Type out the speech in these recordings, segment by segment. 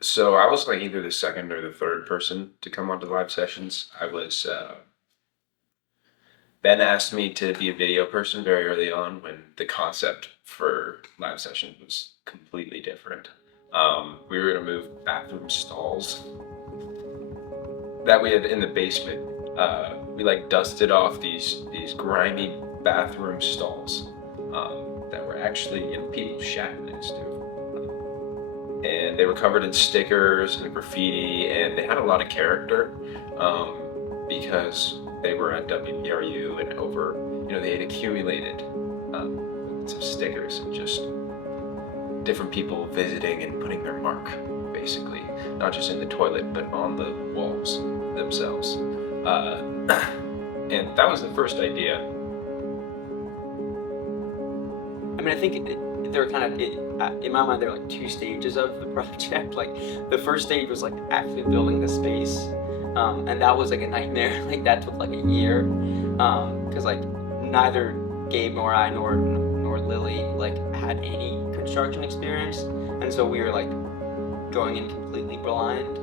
So I was like either the second or the third person to come onto live sessions. Ben asked me to be a video person very early on when the concept for live sessions was completely different. We were gonna move bathroom stalls that we had in the basement. We like dusted off these grimy bathroom stalls that were actually people shat next to. And they were covered in stickers and graffiti, and they had a lot of character because they were at WBRU and they had accumulated some stickers and just different people visiting and putting their mark, basically, not just in the toilet but on the walls themselves. And that was the first idea. I mean, I think there are kind of, in my mind, there are like two stages of the project. Like, the first stage was like actually building the space, and that was like a nightmare. Like, that took like a year, because like neither Gabe nor I nor Lily like had any construction experience, and so we were like going in completely blind,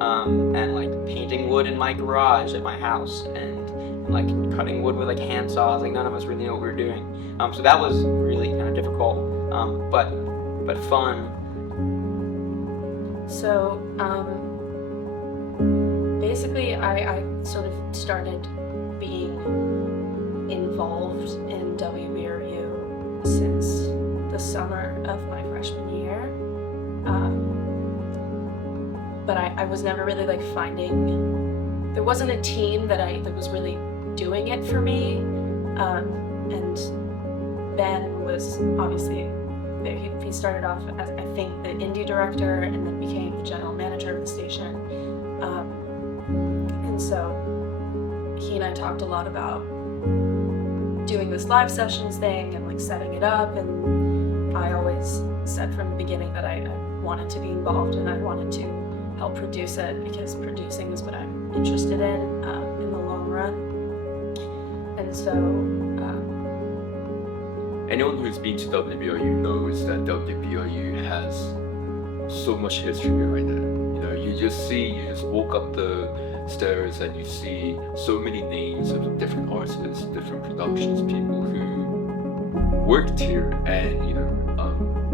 and like painting wood in my garage at my house, and like cutting wood with like hand saws. Like, none of us really knew what we were doing. So that was really kind of difficult, but fun. So basically I sort of started being involved in WBRU since the summer of my freshman year. But I was never really like there wasn't a team that was really doing it for me. And Ben was obviously, he started off as, I think, the indie director and then became the general manager of the station. And so he and I talked a lot about doing this live sessions thing and like setting it up, and I always said from the beginning that I wanted to be involved and I wanted to help produce it because producing is what I'm interested in the long run. And so anyone who's been to WBRU knows that WBRU has so much history behind it. You just walk up the stairs and you see so many names of different artists, different productions, people who worked here and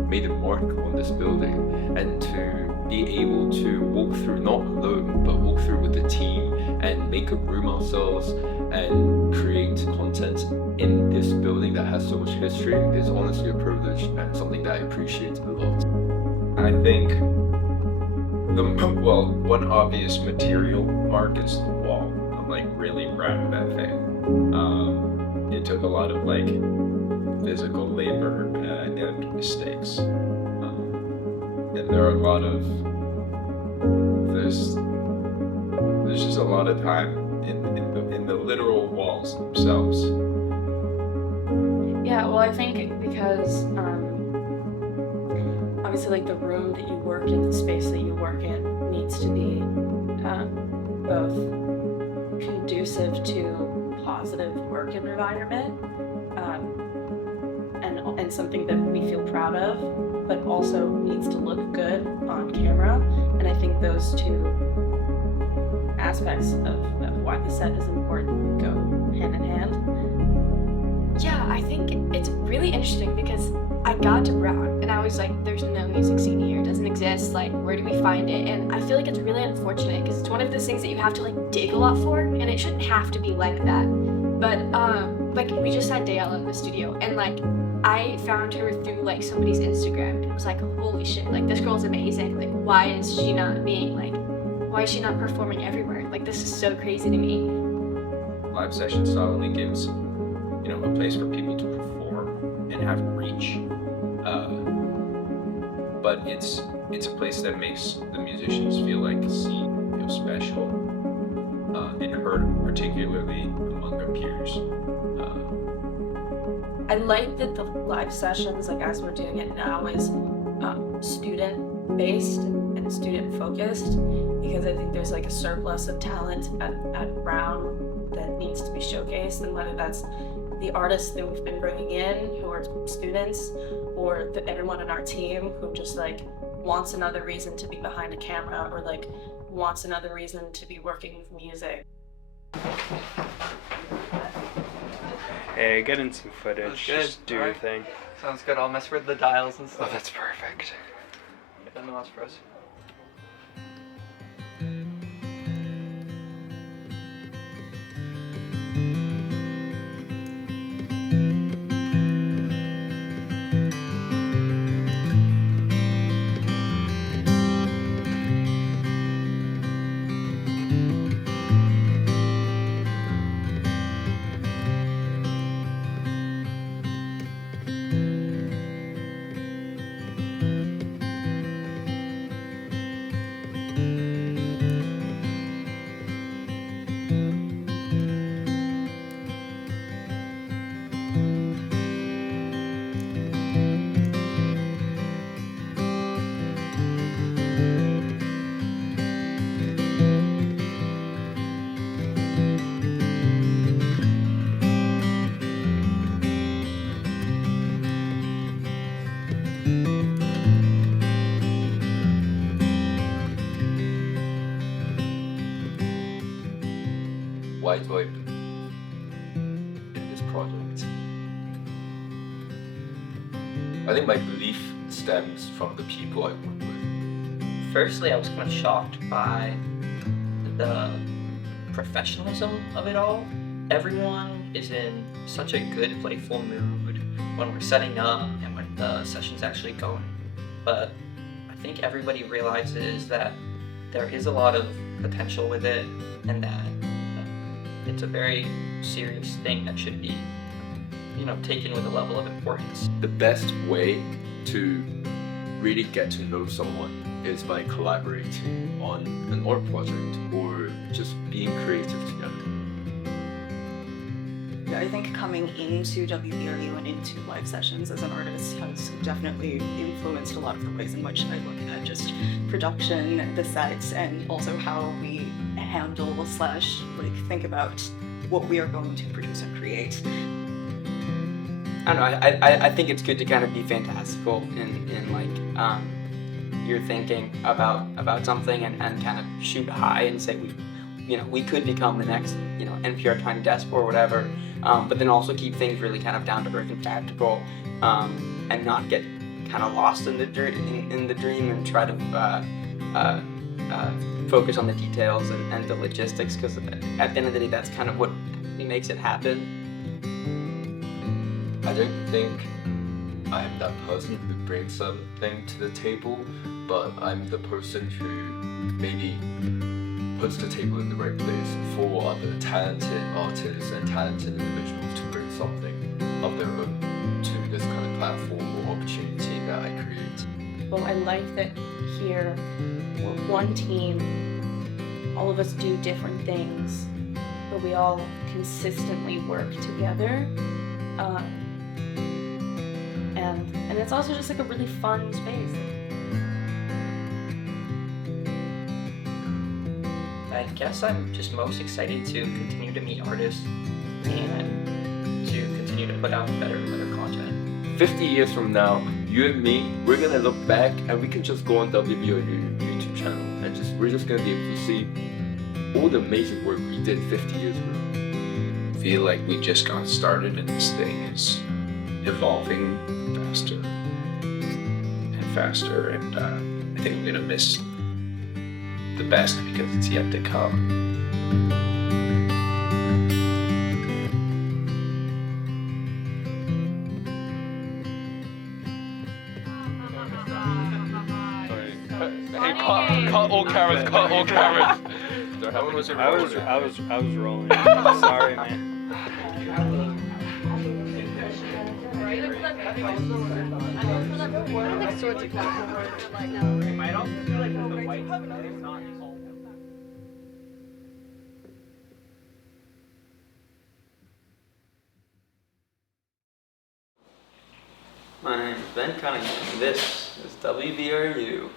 made a mark on this building. And to be able to walk through, not alone, but walk through with the team and make a room ourselves and create content in this building that has so much history is honestly a privilege and something that I appreciate a lot. I think one obvious material mark is the wall. I'm like really proud of that thing. It took a lot of like physical labor and mistakes. And there are there's just a lot of time in the literal walls themselves. yeah, well, I think because obviously like the room that you work in, the space that you work in needs to be both conducive to positive work environment, and something that we feel proud of, but also needs to look good on camera. And I think those two aspects of why the set is important go hand in hand. Yeah, I think it's really interesting because I got to Brown and I was like, there's no music scene here, it doesn't exist, like where do we find it? And I feel like it's really unfortunate because it's one of those things that you have to like dig a lot for, and it shouldn't have to be like that. But like we just had Dayala in the studio, and like I found her through like somebody's Instagram, and it was like, holy shit, like this girl's amazing, like why is she not performing everywhere? Like this is so crazy to me. Live sessions not only gives a place for people to perform and have reach, but it's a place that makes the musicians feel like seen, feel special, and heard, particularly among their peers. I like that the live sessions, like as we're doing it now, is student based and and student focused, because I think there's like a surplus of talent at Brown that needs to be showcased, and whether that's the artists that we've been bringing in who are students, or everyone on our team who just like wants another reason to be behind a camera, or like wants another reason to be working with music. Hey, get in some footage. That's good. Just do your Alright. thing. Sounds good. I'll mess with the dials and Oh, stuff. that's perfect. Get the mouse for us. Why do I believe in this project? I think my belief stems from the people I work with. Firstly, I was kind of shocked by the professionalism of it all. Everyone is in such a good, playful mood when we're setting up and when the session's actually going. But I think everybody realizes that there is a lot of potential with it, and that it's a very serious thing that should be, taken with a level of importance. The best way to really get to know someone is by collaborating on an art project or just being creative together. Yeah, I think coming into WBRU and into live sessions as an artist has definitely influenced a lot of the ways in which I look at just production, the sets, and also how we handle / think about what we are going to produce and create. I don't know. I think it's good to kind of be fantastical in like you're thinking about something and kind of shoot high and say we could become the next NPR Tiny Desk or whatever, but then also keep things really kind of down to earth and practical, and not get kind of lost in the dream and try to focus on the details and the logistics, because at the end of the day that's kind of what makes it happen. I don't think I'm that person who brings something to the table, but I'm the person who maybe puts the table in the right place for other talented artists and talented individuals to bring something of their own to this kind of platform or opportunity that I create. Well, I like that here we're one team, all of us do different things, but we all consistently work together. And it's also just like a really fun space. I guess I'm just most excited to continue to meet artists and to continue to put out better and better content. 50 years from now, you and me, we're gonna look back and we can just go on WBRU YouTube channel and we're just gonna be able to see all the amazing work we did 50 years ago. I feel like we just got started and this thing is evolving faster and faster, and I think I'm gonna miss the best because it's yet to come. Hey, cut all cameras, cut all cameras. I was rolling. Sorry, man. My name's Ben Cunningham. This is WBRU.